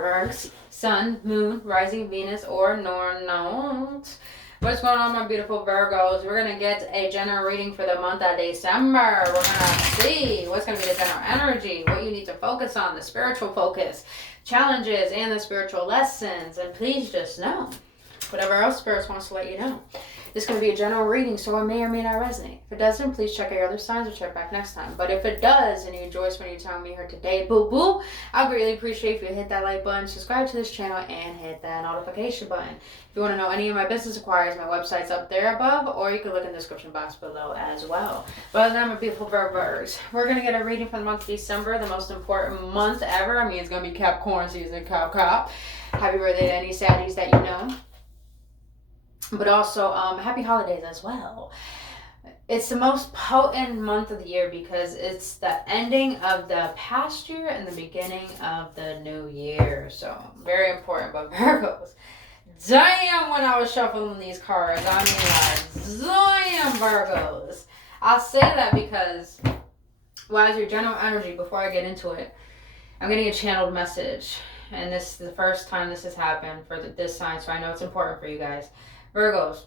Virgos, Sun, Moon, Rising, Venus, or North. What's going on, my beautiful Virgos? We're going to get a general reading for the month of December. We're going to see what's going to be the general energy, what you need to focus on, the spiritual focus, challenges, and the spiritual lessons. And please just know, whatever else Spirit wants to let you know. This is going to be a general reading, so it may or may not resonate. If it doesn't, please check out your other signs or check back next time. But if it does, and you enjoy spending your time with me here today, boo-boo, I'll greatly appreciate if you hit that like button, subscribe to this channel, and hit that notification button. If you want to know any of my business inquiries, my website's up there above, or you can look in the description box below as well. But other than my beautiful Virgos, we're going to get a reading for the month of December, the most important month ever. I mean, it's going to be Capricorn season, Cap. Happy birthday to any saddies that you know. But also, happy holidays as well. It's the most potent month of the year because it's the ending of the past year and the beginning of the new year. So, very important. But Virgos, damn, when I was shuffling these cards, I mean, like, damn, Virgos. I'll say that because, well, as your general energy, before I get into it, I'm getting a channeled message. And this is the first time this has happened for this sign, so I know it's important for you guys. Virgos,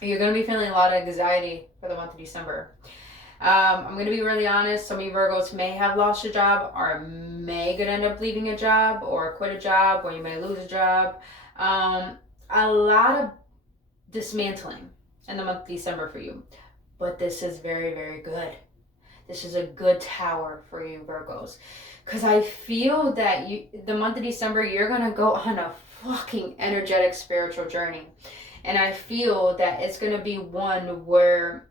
you're going to be feeling a lot of anxiety for the month of December. I'm going to be really honest. Some of you Virgos may have lost your job or may could end up leaving a job or quit a job, or you may lose a job. A lot of dismantling in the month of December for you. But this is very, very good. This is a good tower for you Virgos. Because I feel that the month of December, you're going to go on a fucking energetic spiritual journey. And I feel that it's going to be one where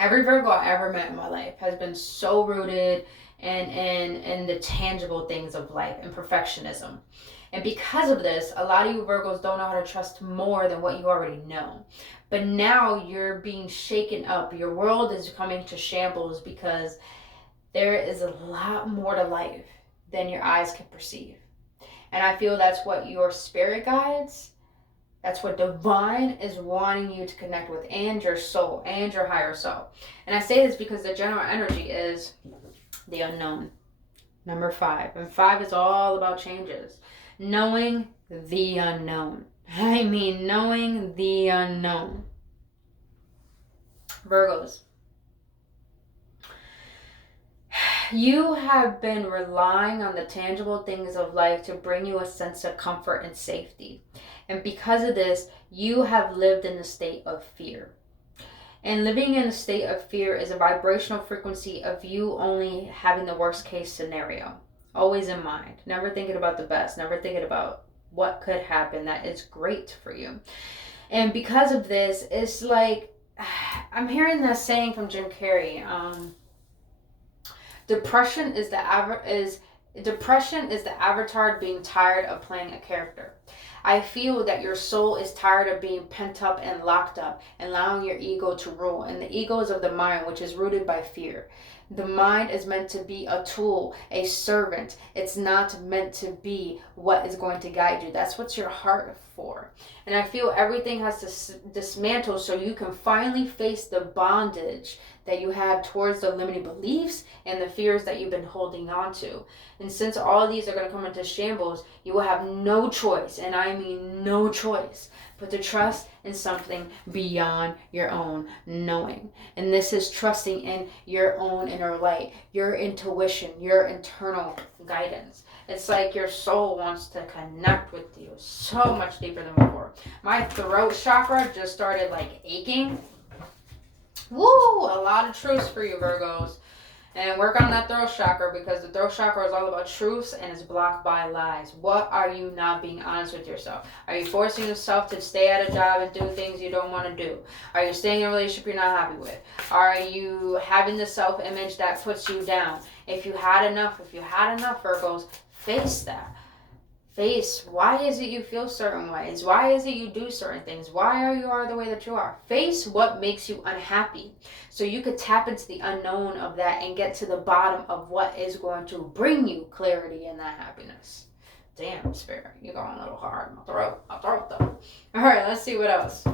every Virgo I ever met in my life has been so rooted in the tangible things of life and perfectionism. And because of this, a lot of you Virgos don't know how to trust more than what you already know. But now you're being shaken up. Your world is coming to shambles because there is a lot more to life than your eyes can perceive. And I feel that's what your spirit guides, that's what divine is wanting you to connect with, and your soul, and your higher self. And I say this because the general energy is the unknown. Number 5. And 5 is all about changes. Knowing the unknown. I mean, knowing the unknown. Virgos, you have been relying on the tangible things of life to bring you a sense of comfort and safety. And because of this, you have lived in a state of fear. And living in a state of fear is a vibrational frequency of you only having the worst case scenario. Always in mind. Never thinking about the best. Never thinking about what could happen that is great for you. And because of this, it's like, I'm hearing this saying from Jim Carrey, Depression is the avatar being tired of playing a character. I feel that your soul is tired of being pent up and locked up and allowing your ego to rule. And the ego is of the mind, which is rooted by fear. The mind is meant to be a tool, a servant. It's not meant to be what is going to guide you. That's what your heart for. And I feel everything has to dismantle so you can finally face the bondage that you have towards the limiting beliefs and the fears that you've been holding on to. And since all of these are going to come into shambles, you will have no choice, and I mean no choice, but to trust in something beyond your own knowing. And this is trusting in your own inner light, your intuition, your internal guidance. It's like your soul wants to connect with you so much deeper than before. My throat chakra just started like aching. Woo! A lot of truths for you Virgos. And work on that throat chakra, because the throat chakra is all about truths and is blocked by lies. What are you not being honest with yourself? Are you forcing yourself to stay at a job and do things you don't want to do? Are you staying in a relationship you're not happy with? Are you having the self-image that puts you down? If you had enough Virgos, face that. Face, why is it you feel certain ways? Why is it you do certain things? Why are you the way that you are? Face what makes you unhappy, so you could tap into the unknown of that and get to the bottom of what is going to bring you clarity in that happiness. Damn, Spirit, you're going a little hard in my throat though. All right, let's see what else.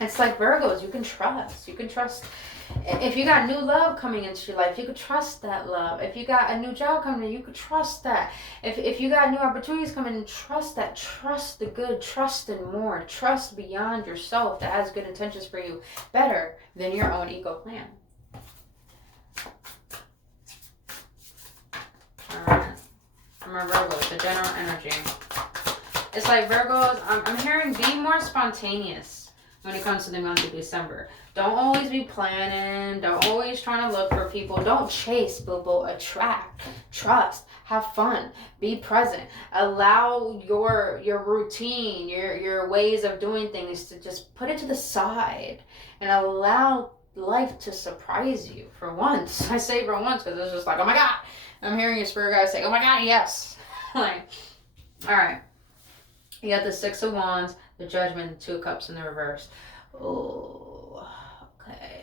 It's like Virgos, you can trust. If you got new love coming into your life, you could trust that love. If you got a new job coming in, you could trust that. If you got new opportunities coming in, trust that. Trust the good. Trust in more. Trust beyond yourself that has good intentions for you better than your own ego plan. Alright. I'm a Virgo, the general energy. It's like Virgos, I'm hearing be more spontaneous when it comes to the month of December. Don't always be planning. Don't always trying to look for people. Don't chase, boo-boo. Attract. Trust. Have fun. Be present. Allow your routine, your ways of doing things to just put it to the side and allow life to surprise you for once. I say for once because it's just like, oh my God. I'm hearing your spirit guys say, oh my God, yes. Like, all right. You got the Six of Wands, the Judgment, the Two of Cups in the reverse. Oh, okay.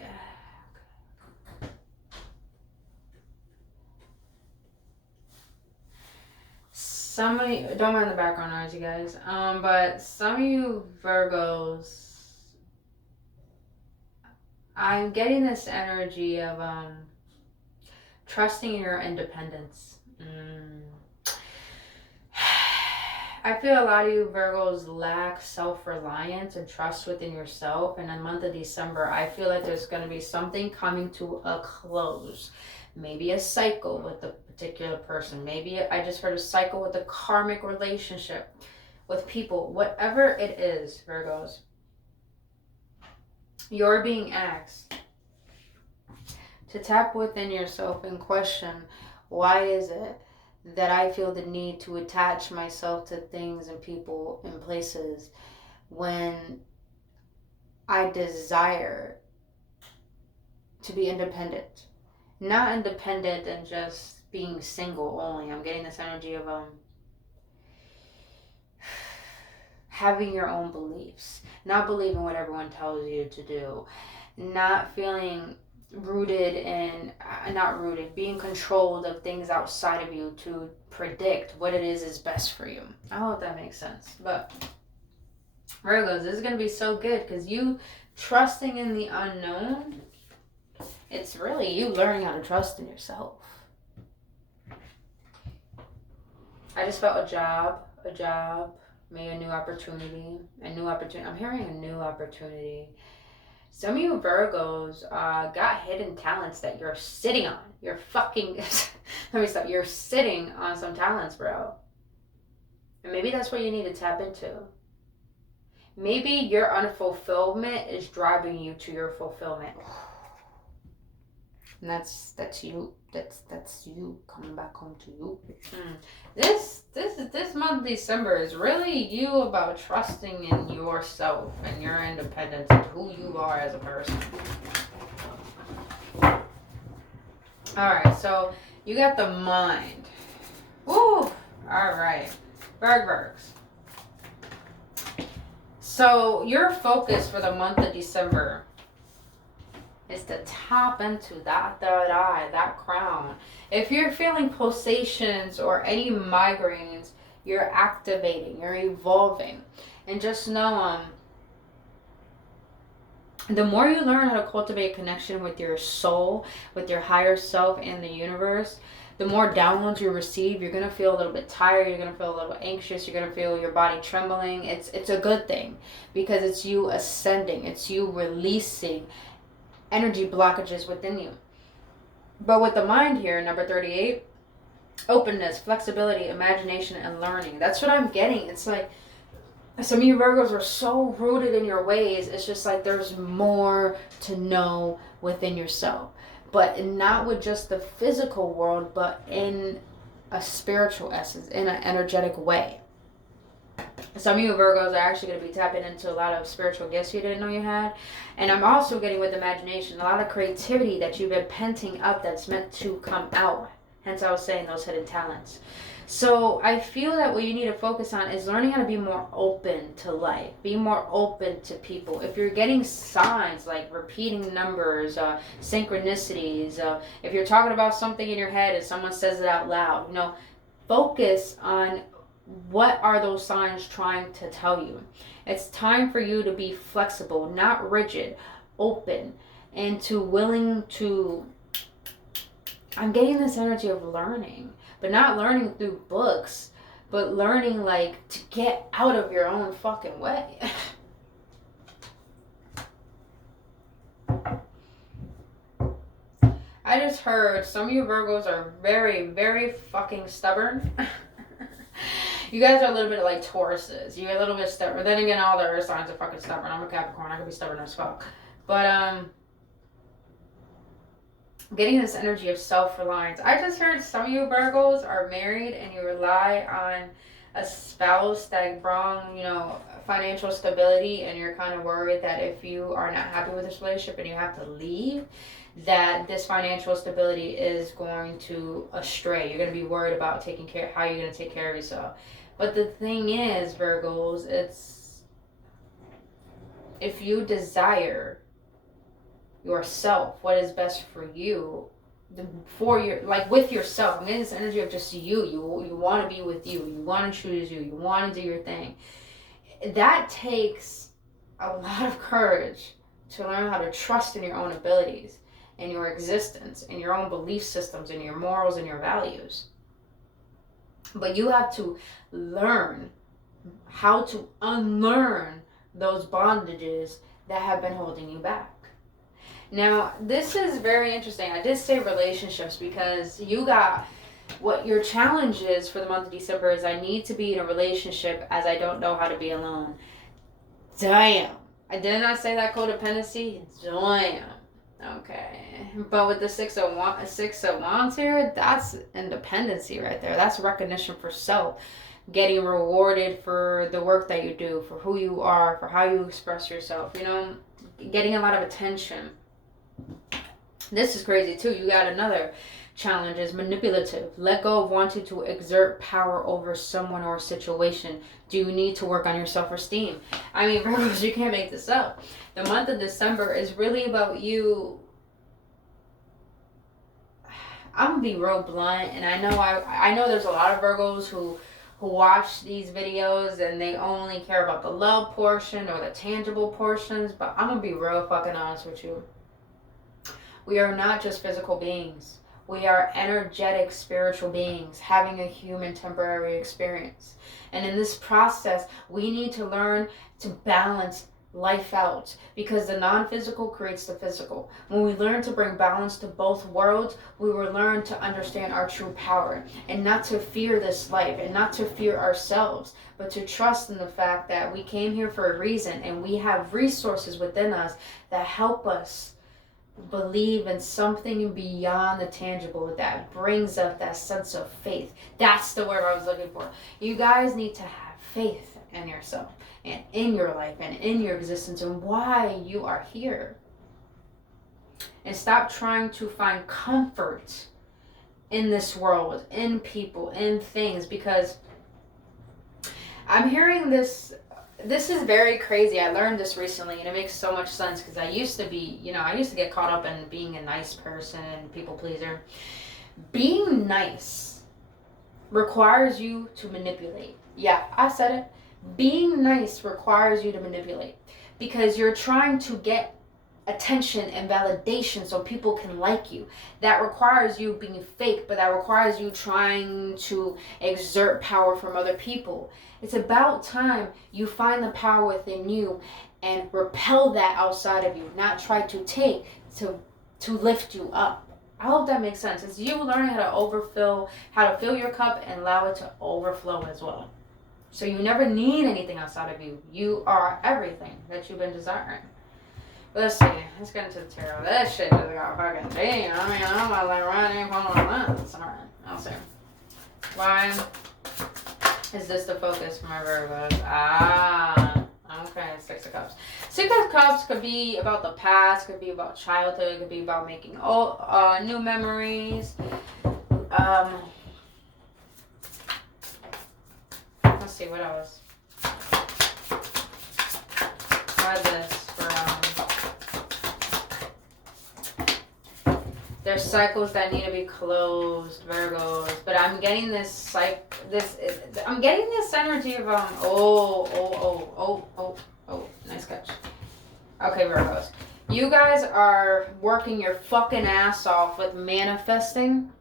Some of you, don't mind the background noise, you guys. But some of you Virgos, I'm getting this energy of trusting your independence. I feel a lot of you Virgos lack self-reliance and trust within yourself. And in the month of December, I feel like there's going to be something coming to a close. Maybe a cycle with a particular person. Maybe I just heard a cycle with a karmic relationship with people. Whatever it is, Virgos, you're being asked to tap within yourself and question, why is it that I feel the need to attach myself to things and people and places when I desire to be independent? Not independent and just being single only. I'm getting this energy of having your own beliefs, not believing what everyone tells you to do, not feeling rooted in, being controlled of things outside of you to predict what it is best for you. I hope that makes sense. But Virgos, this is going to be so good because you trusting in the unknown, it's really you learning how to trust in yourself. I just felt a job, maybe a new opportunity. I'm hearing a new opportunity. Some of you Virgos got hidden talents that you're sitting on. You're fucking, let me stop. You're sitting on some talents, bro. And maybe that's what you need to tap into. Maybe your unfulfillment is driving you to your fulfillment. And that's you. That's you coming back home to you. This month December is really you about trusting in yourself and your independence and who you are as a person. Alright, so you got the mind. Woo! Alright. Virgos. So your focus for the month of December is to tap into that third eye, that crown. If you're feeling pulsations or any migraines, you're activating, you're evolving. And just know, the more you learn how to cultivate connection with your soul, with your higher self and the universe, the more downloads you receive. You're going to feel a little bit tired. You're going to feel a little anxious. You're going to feel your body trembling. It's a good thing because it's you ascending. It's you releasing energy blockages within you. But with the mind here, number 38, openness, flexibility, imagination, and learning. That's what I'm getting. It's like some of you Virgos are so rooted in your ways. It's just like there's more to know within yourself. But not with just the physical world, but in a spiritual essence, in an energetic way. Some of you Virgos are actually going to be tapping into a lot of spiritual gifts you didn't know you had. And I'm also getting with imagination, a lot of creativity that you've been penting up that's meant to come out. Hence I was saying those hidden talents. So I feel that what you need to focus on is learning how to be more open to life. Be more open to people. If you're getting signs like repeating numbers, synchronicities, if you're talking about something in your head and someone says it out loud, focus on what are those signs trying to tell you. It's time for you to be flexible, not rigid, open. and to willing to, I'm getting this energy of learning, but not learning through books, but learning like to get out of your own fucking way. I just heard some of you Virgos are very, very fucking stubborn. You guys are a little bit like Tauruses. You're a little bit stubborn. Then again, all the earth signs are fucking stubborn. I'm a Capricorn. I can be stubborn as fuck. But, getting this energy of self-reliance. I just heard some of you Virgos are married and you rely on a spouse that brought, you know, financial stability, and you're kind of worried that if you are not happy with this relationship and you have to leave, that this financial stability is going to astray. You're going to be worried about taking care, how you're going to take care of yourself. But the thing is, Virgos, it's, if you desire yourself, what is best for you, for your, like with yourself, I'm getting this energy of just you want to be with you want to choose you want to do your thing. That takes a lot of courage to learn how to trust in your own abilities and your existence and your own belief systems and your morals and your values. But you have to learn how to unlearn those bondages that have been holding you back. Now, this is very interesting. I did say relationships because you got, what your challenge is for the month of December is, I need to be in a relationship as I don't know how to be alone. Damn. I did not say that codependency. Damn. Okay. But with the six of wands here, that's independency right there. That's recognition for self. Getting rewarded for the work that you do, for who you are, for how you express yourself. You know, getting a lot of attention. This is crazy too. You got another challenge is manipulative. Let go of wanting to exert power over someone or situation. Do you need to work on your self-esteem? I mean, Virgos, you can't make this up. The month of December is really about you. I'm gonna be real blunt, and I know there's a lot of Virgos who watch these videos and they only care about the love portion or the tangible portions, but I'm gonna be real fucking honest with you. We are not just physical beings. We are energetic spiritual beings having a human temporary experience. And in this process, we need to learn to balance life out, because the non-physical creates the physical. When we learn to bring balance to both worlds, we will learn to understand our true power and not to fear this life and not to fear ourselves, but to trust in the fact that we came here for a reason and we have resources within us that help us believe in something beyond the tangible that brings up that sense of faith. That's the word I was looking for. You guys need to have faith in yourself and in your life and in your existence and why you are here. And stop trying to find comfort in this world, in people, in things, because I'm hearing this. This is very crazy. I learned this recently and it makes so much sense, because I used to be, I used to get caught up in being a nice person and people pleaser. Being nice requires you to manipulate. Yeah, I said it. Being nice requires you to manipulate, because you're trying to get attention and validation so people can like you. That requires you being fake, but that requires you trying to exert power from other people. It's about time you find the power within you and repel that outside of you, not try to take to lift you up. I hope that makes sense. It's you learning how to fill your cup and allow it to overflow as well. So you never need anything outside of you. You are everything that you've been desiring. Let's see. Let's get into the tarot. That shit just got fucking damn. I mean, I'm not like running from my months. Alright, I'll see. Why is this the focus for my Virgos? Okay, Six of Cups. Six of Cups could be about the past, could be about childhood, could be about making new memories. Let's see, what else? Why this? There's cycles that need to be closed, Virgos. But I'm getting this I'm getting this energy of nice catch. Okay, Virgos. You guys are working your fucking ass off with manifesting,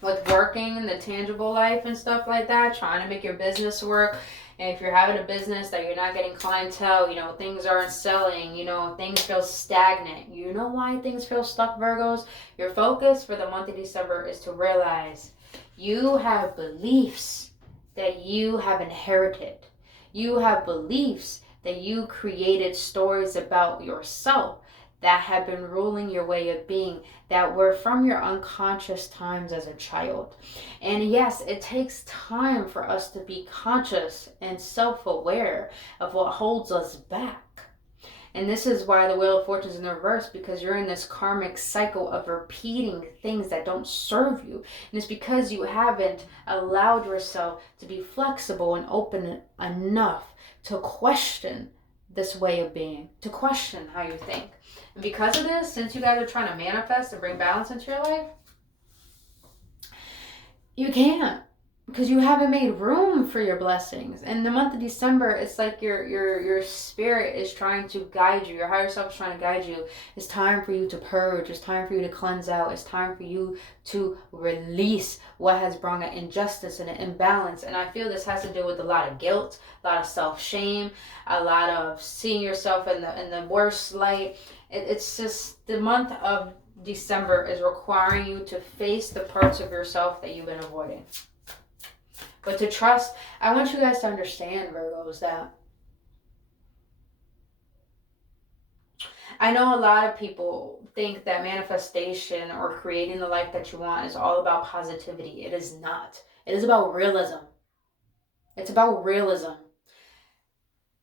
with working in the tangible life and stuff like that, trying to make your business work. And if you're having a business that you're not getting clientele, you know, things aren't selling, you know, things feel stagnant. You know why things feel stuck, Virgos? Your focus for the month of December is to realize you have beliefs that you have inherited. You have beliefs that you created stories about yourself that have been ruling your way of being, that were from your unconscious times as a child. And yes, it takes time for us to be conscious and self-aware of what holds us back. And this is why the Wheel of Fortune is in the reverse, because you're in this karmic cycle of repeating things that don't serve you. And it's because you haven't allowed yourself to be flexible and open enough to question this way of being, to question how you think. And because of this, since you guys are trying to manifest and bring balance into your life, you can't, because you haven't made room for your blessings. And the month of December, it's like your spirit is trying to guide you. Your higher self is trying to guide you. It's time for you to purge. It's time for you to cleanse out. It's time for you to release what has brought an injustice and an imbalance. And I feel this has to do with a lot of guilt, a lot of self-shame, a lot of seeing yourself in the worst light. It's just the month of December is requiring you to face the parts of yourself that you've been avoiding. But to trust, I want you guys to understand, Virgos, that I know a lot of people think that manifestation or creating the life that you want is all about positivity. It is not. It is about realism. It's about realism.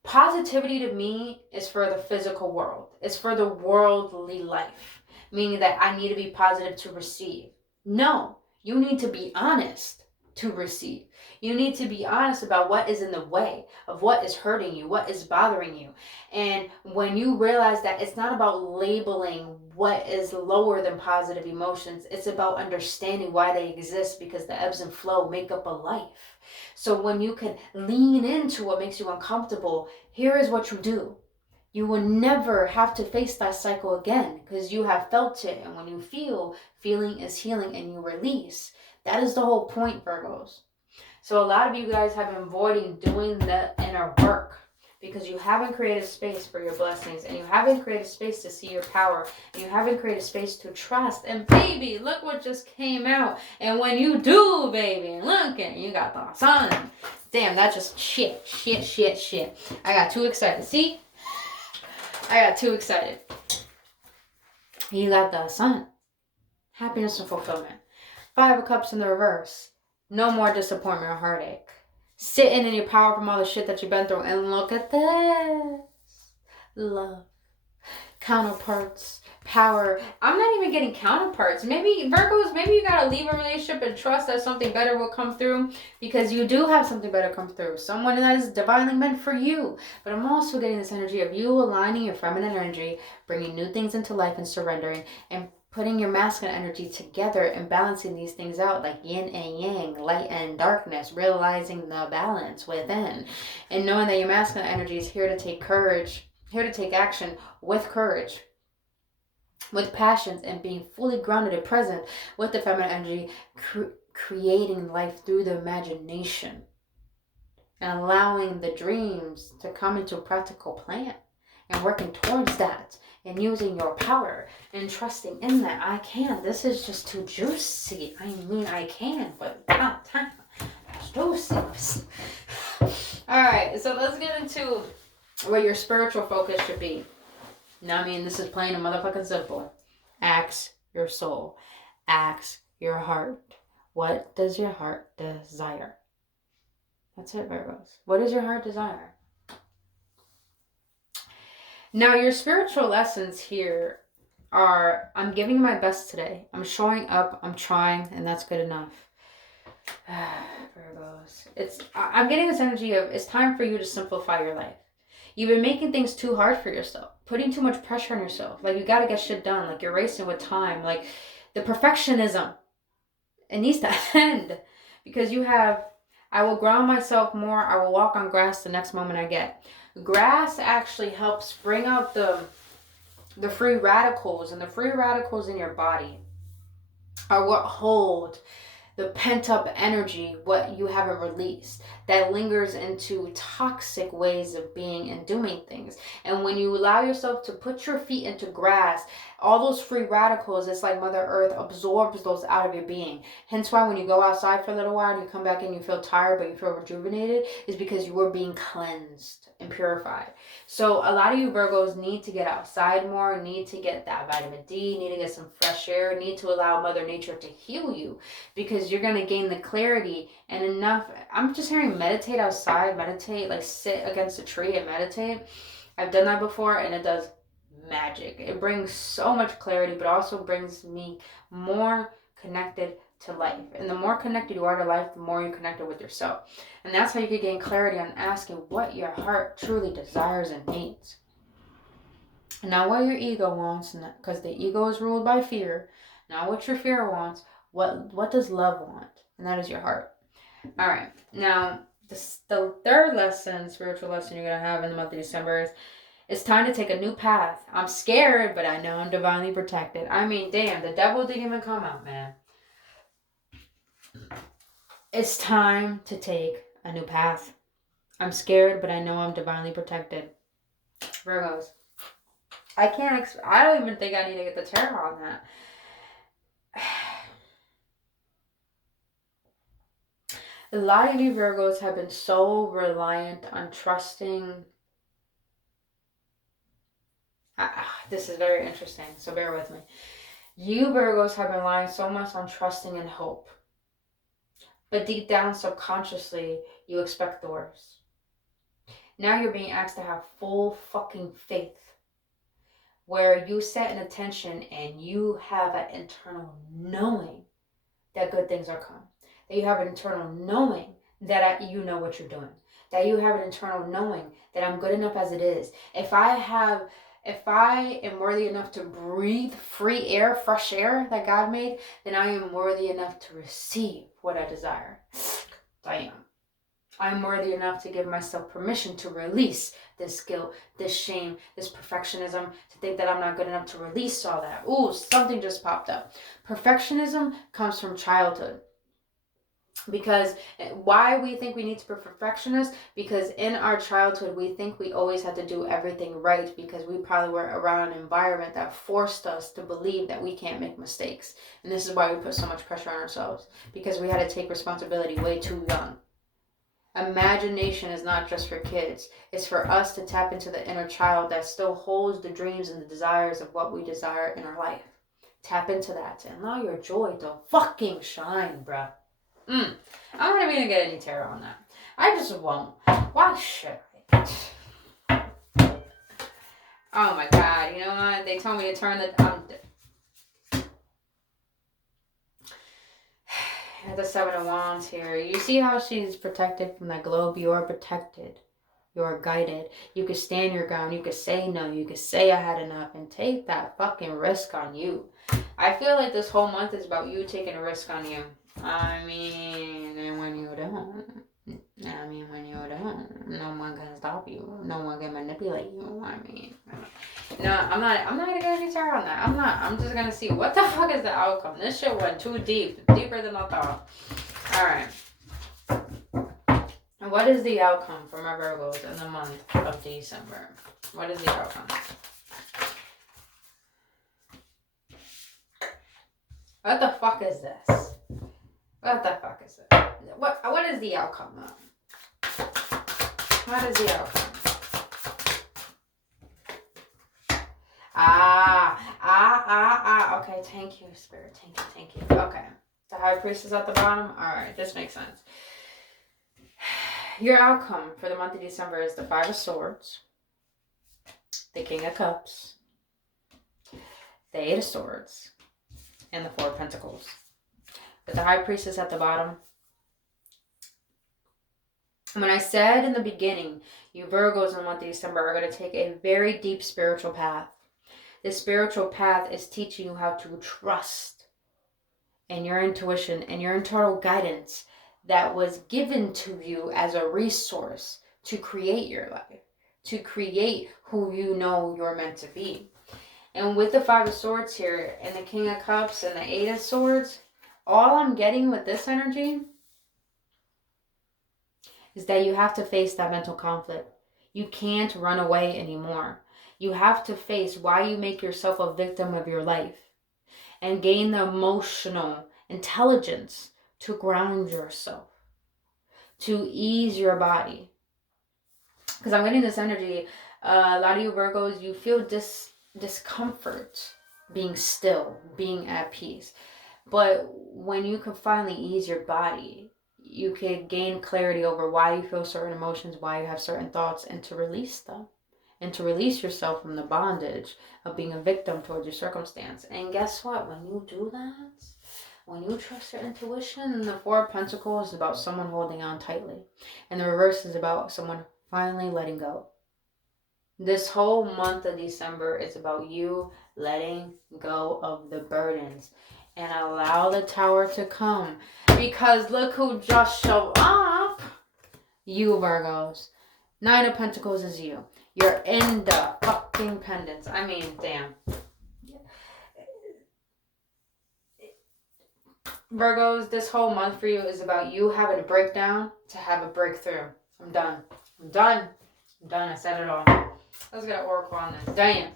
Positivity to me is for the physical world. It's for the worldly life, meaning that I need to be positive to receive. No, you need to be honest to receive. You need to be honest about what is in the way of what is hurting you, what is bothering you. And when you realize that it's not about labeling what is lower than positive emotions, it's about understanding why they exist, because the ebbs and flow make up a life. So when you can lean into what makes you uncomfortable, here is what you do. You will never have to face that cycle again, because you have felt it. And when you feel, feeling is healing, and you release. That is the whole point, Virgos. So a lot of you guys have been avoiding doing the inner work because you haven't created space for your blessings, and you haven't created space to see your power, and you haven't created space to trust. And baby, look what just came out. And when you do, baby, look at you got the sun. Damn, that just shit. I got too excited. See? I got too excited. You got the sun. Happiness and fulfillment. 5 of Cups in the reverse. No more disappointment or heartache. Sitting in your power from all the shit that you've been through. And look at this. Love. Counterparts. Power. I'm not even getting counterparts. Maybe, Virgos, maybe you gotta leave a relationship and trust that something better will come through. Because you do have something better come through. Someone that is divinely meant for you. But I'm also getting this energy of you aligning your feminine energy, bringing new things into life and surrendering, and putting your masculine energy together and balancing these things out, like yin and yang, light and darkness, realizing the balance within, and knowing that your masculine energy is here to take courage, here to take action with courage, with passions, and being fully grounded and present with the feminine energy, creating life through the imagination and allowing the dreams to come into a practical plan and working towards that. And using your power and trusting in that I can. This is just too juicy. I mean, I can, but not time. It's juicy. Alright, so let's get into what your spiritual focus should be. Now, I mean, this is plain and motherfucking simple. Ask your soul. Ask your heart. What does your heart desire? That's it, Virgos. What does your heart desire? Now, your spiritual lessons here are, I'm giving my best today. I'm showing up. I'm trying, and that's good enough. Virgos. I'm getting this energy of, it's time for you to simplify your life. You've been making things too hard for yourself. Putting too much pressure on yourself. Like, you got to get shit done. Like, you're racing with time. Like, the perfectionism. It needs to end. Because you have, I will ground myself more. I will walk on grass the next moment I get. Grass actually helps bring out the The free radicals, and the free radicals in your body are what hold the pent-up energy, what you haven't released, that lingers into toxic ways of being and doing things. And when you allow yourself to put your feet into grass, all those free radicals, it's like Mother Earth absorbs those out of your being. Hence why when you go outside for a little while and you come back and you feel tired but you feel rejuvenated, is because you were being cleansed and purified. So a lot of you Virgos need to get outside more, need to get that vitamin D, need to get some fresh air, need to allow Mother Nature to heal you, because you're going to gain the clarity and enough. I'm just hearing meditate outside, meditate, like sit against a tree and meditate. I've done that before and it does magic. It brings so much clarity, but also brings me more connected to life. And the more connected you are to life, the more you're connected with yourself. And that's how you can gain clarity on asking what your heart truly desires and needs. Not what your ego wants, because the ego is ruled by fear. Not what your fear wants. What does love want? And that is your heart. All right. Now, the third lesson, spiritual lesson you're going to have in the month of December is, it's time to take a new path. I'm scared, but I know I'm divinely protected. I mean, damn, the devil didn't even come out, man. It's time to take a new path. I'm scared, but I know I'm divinely protected. Virgos. I don't even think I need to get the tarot on that. A lot of you Virgos have been so reliant on trusting. This is very interesting, so bear with me. You Virgos have been relying so much on trusting and hope. But deep down, subconsciously, you expect the worst. Now you're being asked to have full fucking faith, where you set an intention and you have an internal knowing that good things are coming. That you have an internal knowing that you know what you're doing. That you have an internal knowing that I'm good enough as it is. If I am worthy enough to breathe free air, fresh air that God made, then I am worthy enough to receive what I desire. Damn. I'm worthy enough to give myself permission to release this guilt, this shame, this perfectionism, to think that I'm not good enough, to release all that. Ooh, something just popped up. Perfectionism comes from childhood. Because why we think we need to be perfectionists? Because in our childhood, we think we always had to do everything right, because we probably were around an environment that forced us to believe that we can't make mistakes. And this is why we put so much pressure on ourselves, because we had to take responsibility way too young. Imagination is not just for kids. It's for us to tap into the inner child that still holds the dreams and the desires of what we desire in our life. Tap into that and allow your joy to fucking shine, bruh. I'm not even gonna get any tarot on that. I just won't. Why should I? Oh my god, you know what? They told me to turn the 7 of Wands here. You see how she's protected from that globe? You are protected. You are guided. You can stand your ground. You can say no. You can say I had enough and take that fucking risk on you. I feel like this whole month is about you taking a risk on you. I mean, and when you don't, no one can stop you. No one can manipulate you. I mean, no, I'm not gonna get any tarot on that. I'm just gonna see what the fuck is the outcome. This shit went too deep, deeper than I thought. All right. And what is the outcome for my Virgos in the month of December? What is the outcome? What the fuck is this? What the fuck is it? What is the outcome though? What is the outcome? Okay, thank you, Spirit. Thank you. Okay. The High Priestess at the bottom. Alright, this makes sense. Your outcome for the month of December is the 5 of Swords, the King of Cups, the 8 of Swords, and the 4 of Pentacles. With the High Priestess at the bottom. When I said in the beginning, you Virgos in the month of December are going to take a very deep spiritual path. This spiritual path is teaching you how to trust in your intuition and your internal guidance that was given to you as a resource to create your life, to create who you know you're meant to be. And with the Five of Swords here and the King of Cups and the Eight of Swords, all I'm getting with this energy is that you have to face that mental conflict. You can't run away anymore. You have to face why you make yourself a victim of your life and gain the emotional intelligence to ground yourself, to ease your body. Because I'm getting this energy, a lot of you Virgos, you feel discomfort being still, being at peace. But when you can finally ease your body, you can gain clarity over why you feel certain emotions, why you have certain thoughts, and to release them. And to release yourself from the bondage of being a victim towards your circumstance. And guess what? When you do that, when you trust your intuition, the Four of Pentacles is about someone holding on tightly. And the reverse is about someone finally letting go. This whole month of December is about you letting go of the burdens and allow the Tower to come. Because look who just showed up. You Virgos. Nine of Pentacles is you. You're in the fucking pendants. I mean, damn. Virgos, this whole month for you is about you having a breakdown to have a breakthrough. I'm done. I said it all. Let's get an oracle on this. Damn.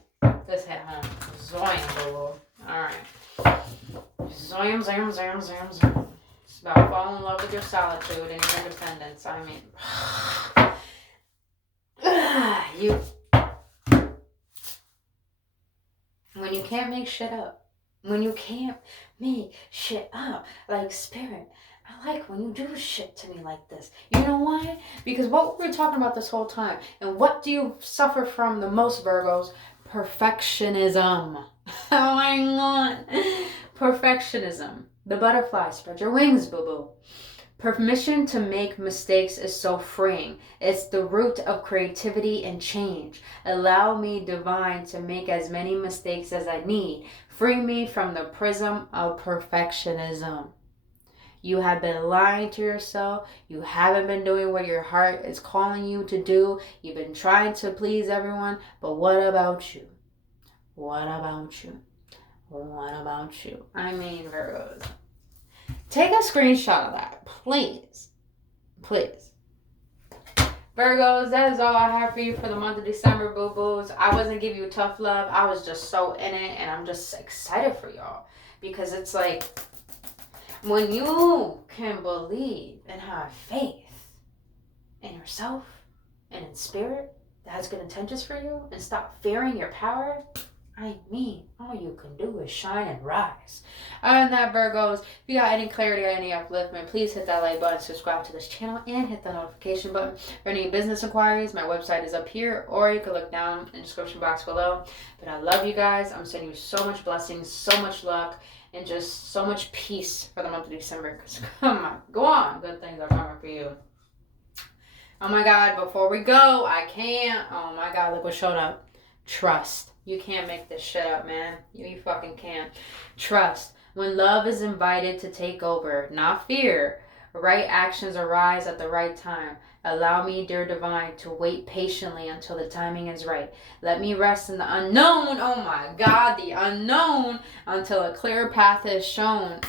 This hit home. Zoyam, boo. Alright. Zoyam. It's about falling in love with your solitude and your independence. I mean... When you can't make shit up. Like Spirit, I like when you do shit to me like this. You know why? Because what we're talking about this whole time, and what do you suffer from the most, Virgos? Perfectionism. Oh my God. Perfectionism. The butterfly, spread your wings, boo-boo. Permission to make mistakes is so freeing. It's the root of creativity and change. Allow me, divine, to make as many mistakes as I need. Free me from the prism of perfectionism. You have been lying to yourself. You haven't been doing what your heart is calling you to do. You've been trying to please everyone. But what about you? What about you? What about you? I mean, Virgos. Take a screenshot of that, please. Please. Virgos, that is all I have for you for the month of December, boo-boos. I wasn't giving you tough love. I was just so in it, and I'm just excited for y'all. Because it's like, when you can believe and have faith in yourself and in spirit that has good intentions for you, and stop fearing your power, I mean, all you can do is shine and rise. Other than that, Virgos, if you got any clarity or any upliftment, please hit that like button, subscribe to this channel, and hit the notification button. For any business inquiries, my website is up here, or you can look down in the description box below. But I love you guys. I'm sending you so much blessings, so much luck, and just so much peace for the month of December. Because, come on, go on. Good things are coming for you. Oh my God, before we go, I can't. Oh my God, look what showed up. Trust. You can't make this shit up, man. You fucking can't. Trust. When love is invited to take over, not fear, right actions arise at the right time. Allow me, dear divine, to wait patiently until the timing is right. Let me rest in the unknown. Oh my God, the unknown, until a clear path is shown.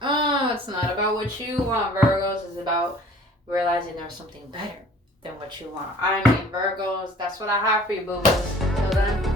Oh, it's not about what you want, Virgos. It's about realizing there's something better than what you want. I mean, Virgos, that's what I have for you, boo-boos. Until then.